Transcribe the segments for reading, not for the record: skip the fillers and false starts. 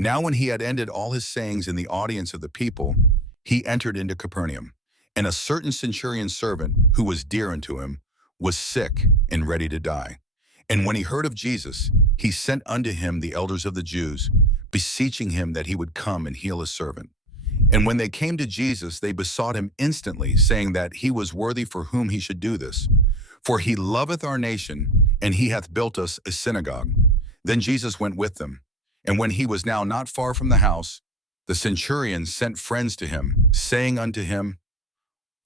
Now when he had ended all his sayings in the audience of the people, he entered into Capernaum. And a certain centurion's servant, who was dear unto him, was sick and ready to die. And when he heard of Jesus, he sent unto him the elders of the Jews, beseeching him that he would come and heal his servant. And when they came to Jesus, they besought him instantly, saying that he was worthy for whom he should do this. For he loveth our nation, and he hath built us a synagogue. Then Jesus went with them. And when he was now not far from the house, the centurion sent friends to him, saying unto him,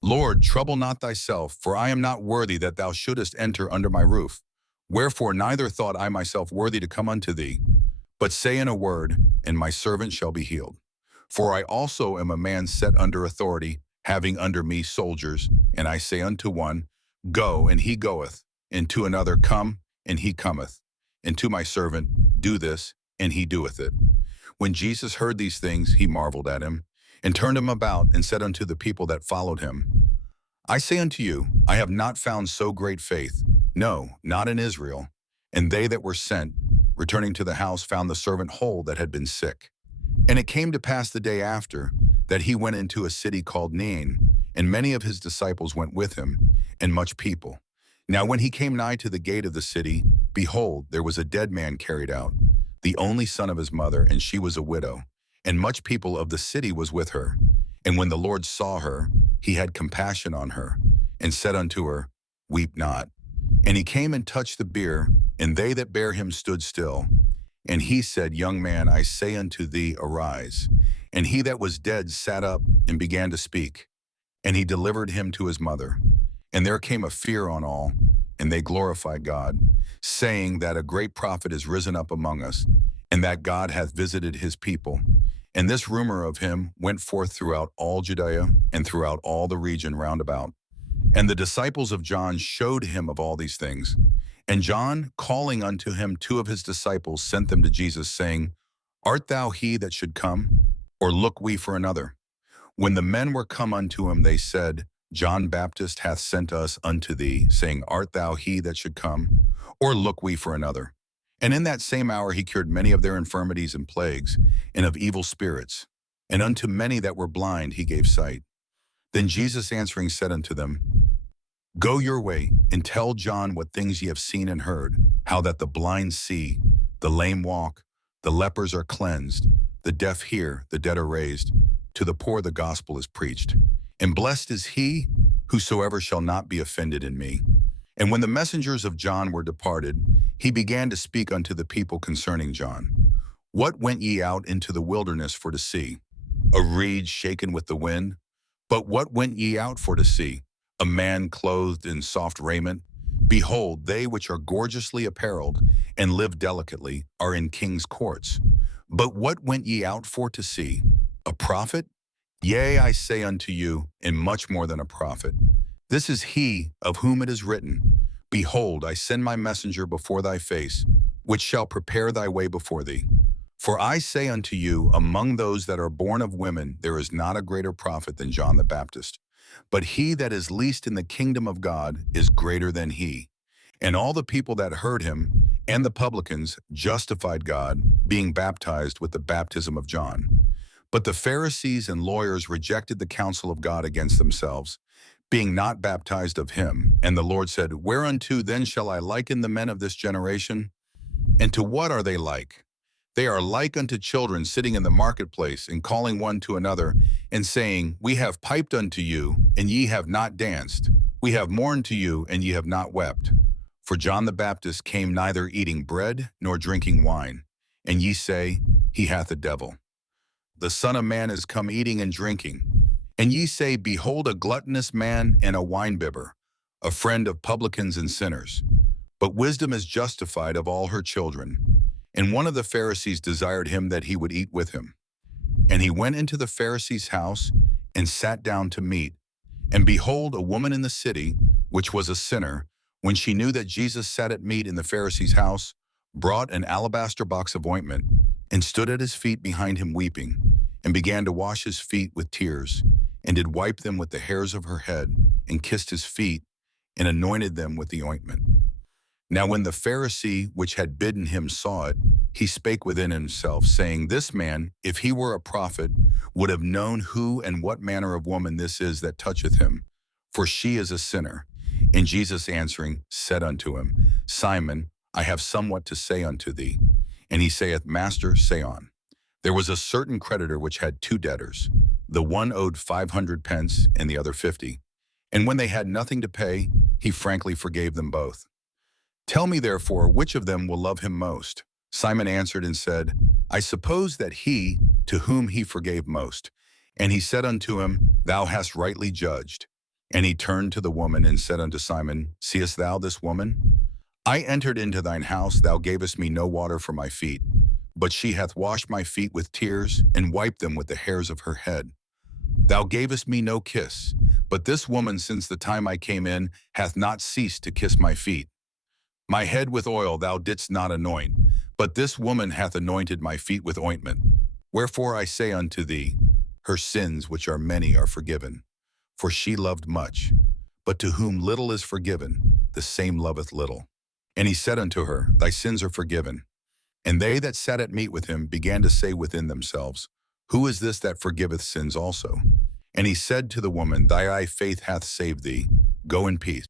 Lord, trouble not thyself, for I am not worthy that thou shouldest enter under my roof. Wherefore neither thought I myself worthy to come unto thee, but say in a word, and my servant shall be healed. For I also am a man set under authority, having under me soldiers, and I say unto one, Go, and he goeth, and to another, Come, and he cometh, and to my servant, Do this, and he doeth it. When Jesus heard these things, he marveled at him, and turned him about, and said unto the people that followed him, I say unto you, I have not found so great faith, no, not in Israel. And they that were sent, returning to the house, found the servant whole that had been sick. And it came to pass the day after, that he went into a city called Nain, and many of his disciples went with him, and much people. Now when he came nigh to the gate of the city, behold, there was a dead man carried out, the only son of his mother, and she was a widow. And much people of the city was with her. And when the Lord saw her, he had compassion on her, and said unto her, Weep not. And he came and touched the bier, and they that bare him stood still. And he said, Young man, I say unto thee, arise. And he that was dead sat up, and began to speak. And he delivered him to his mother. And there came a fear on all, and they glorified God, saying that a great prophet is risen up among us, and that God hath visited his people. And this rumor of him went forth throughout all Judea, and throughout all the region round about. And the disciples of John showed him of all these things. And John, calling unto him 2 of his disciples, sent them to Jesus, saying, Art thou he that should come, or look we for another? When the men were come unto him, they said, John Baptist hath sent us unto thee, saying, Art thou he that should come, or look we for another? And in that same hour he cured many of their infirmities and plagues, and of evil spirits. And unto many that were blind he gave sight. Then Jesus answering said unto them, Go your way, and tell John what things ye have seen and heard, how that the blind see, the lame walk, the lepers are cleansed, the deaf hear, the dead are raised, to the poor the gospel is preached. And blessed is he, whosoever shall not be offended in me. And when the messengers of John were departed, he began to speak unto the people concerning John. What went ye out into the wilderness for to see? A reed shaken with the wind? But what went ye out for to see? A man clothed in soft raiment? Behold, they which are gorgeously apparelled, and live delicately, are in king's courts. But what went ye out for to see? A prophet? Yea, I say unto you, and much more than a prophet. This is he of whom it is written, Behold, I send my messenger before thy face, which shall prepare thy way before thee. For I say unto you, among those that are born of women, there is not a greater prophet than John the Baptist. But he that is least in the kingdom of God is greater than he. And all the people that heard him, and the publicans, justified God, being baptized with the baptism of John. But the Pharisees and lawyers rejected the counsel of God against themselves, being not baptized of him. And the Lord said, Whereunto then shall I liken the men of this generation? And to what are they like? They are like unto children sitting in the marketplace, and calling one to another, and saying, We have piped unto you, and ye have not danced. We have mourned to you, and ye have not wept. For John the Baptist came neither eating bread nor drinking wine, and ye say, He hath a devil. The Son of Man is come eating and drinking. And ye say, Behold a gluttonous man and a winebibber, a friend of publicans and sinners. But wisdom is justified of all her children. And one of the Pharisees desired him that he would eat with him. And he went into the Pharisee's house, and sat down to meat. And behold, a woman in the city, which was a sinner, when she knew that Jesus sat at meat in the Pharisee's house, brought an alabaster box of ointment, and stood at his feet behind him weeping, and began to wash his feet with tears, and did wipe them with the hairs of her head, and kissed his feet, and anointed them with the ointment. Now when the Pharisee which had bidden him saw it, he spake within himself, saying, This man, if he were a prophet, would have known who and what manner of woman this is that toucheth him, for she is a sinner. And Jesus answering said unto him, Simon, I have somewhat to say unto thee. And he saith, Master, say on. There was a certain creditor which had two debtors. The one owed 500 pence, and the other 50. And when they had nothing to pay, he frankly forgave them both. Tell me therefore, which of them will love him most? Simon answered and said, I suppose that he, to whom he forgave most. And he said unto him, Thou hast rightly judged. And he turned to the woman and said unto Simon, Seest thou this woman? I entered into thine house, thou gavest me no water for my feet, but she hath washed my feet with tears, and wiped them with the hairs of her head. Thou gavest me no kiss, but this woman since the time I came in hath not ceased to kiss my feet. My head with oil thou didst not anoint, but this woman hath anointed my feet with ointment. Wherefore I say unto thee, her sins, which are many, are forgiven. For she loved much, but to whom little is forgiven, the same loveth little. And he said unto her, Thy sins are forgiven. And they that sat at meat with him began to say within themselves, Who is this that forgiveth sins also? And he said to the woman, Thy faith hath saved thee. Go in peace.